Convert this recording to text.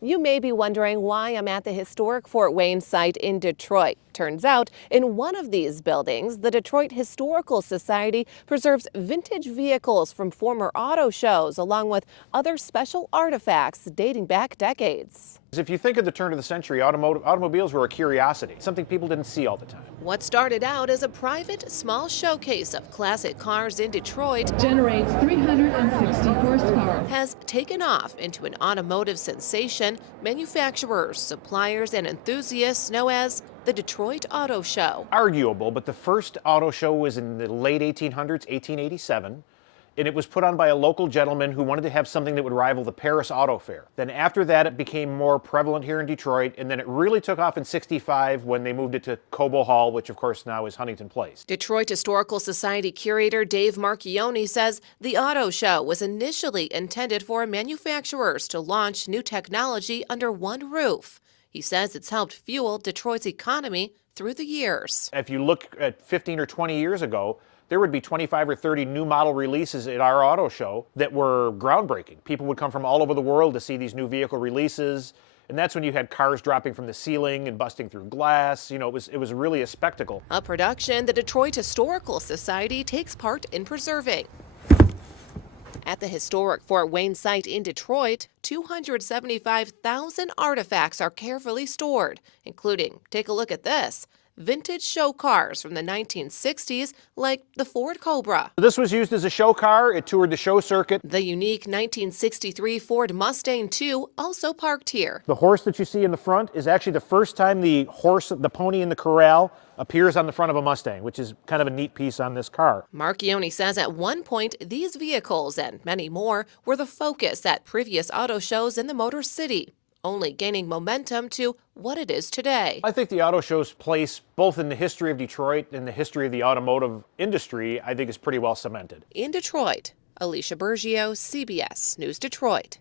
You may be wondering why I'm at the historic Fort Wayne site in Detroit. Turns out, in one of these buildings, the Detroit Historical Society preserves vintage vehicles from former auto shows, along with other special artifacts dating back decades. If you think of the turn of the century, automobiles were a curiosity, something people didn't see all the time. What started out as a private, small showcase of classic cars in Detroit Generates 360 horsepower. has taken off into an automotive sensation manufacturers, suppliers, and enthusiasts know as the Detroit Auto Show. Arguable, but the first auto show was in the late 1800s, 1887, and it was put on by a local gentleman who wanted to have something that would rival the Paris Auto Fair. Then after that, it became more prevalent here in Detroit, and then it really took off in '65 when they moved it to Cobo Hall, which of course now is Huntington Place. Detroit Historical Society curator Dave Marchione says the auto show was initially intended for manufacturers to launch new technology under one roof. He says it's helped fuel Detroit's economy through the years. If you look at 15 or 20 years ago, there would be 25 or 30 new model releases at our auto show that were groundbreaking. People would come from all over the world to see these new vehicle releases, and that's when you had cars dropping from the ceiling and busting through glass. You know, it was really a spectacle. A production the Detroit Historical Society takes part in preserving. At the historic Fort Wayne site in Detroit, 275,000 artifacts are carefully stored, including, take a look at this, vintage show cars from the 1960s, like the Ford Cobra. This was used as a show car. It toured the show circuit. The unique 1963 Ford Mustang II also parked here. The horse that you see in the front is actually the first time the pony in the corral appears on the front of a Mustang, which is kind of a neat piece on this car. Marchione says at one point, these vehicles and many more were the focus at previous auto shows in the Motor City, only gaining momentum to what it is today. I think the auto show's place, both in the history of Detroit and the history of the automotive industry, I think is pretty well cemented. In Detroit, Alicia Bergio, CBS News Detroit.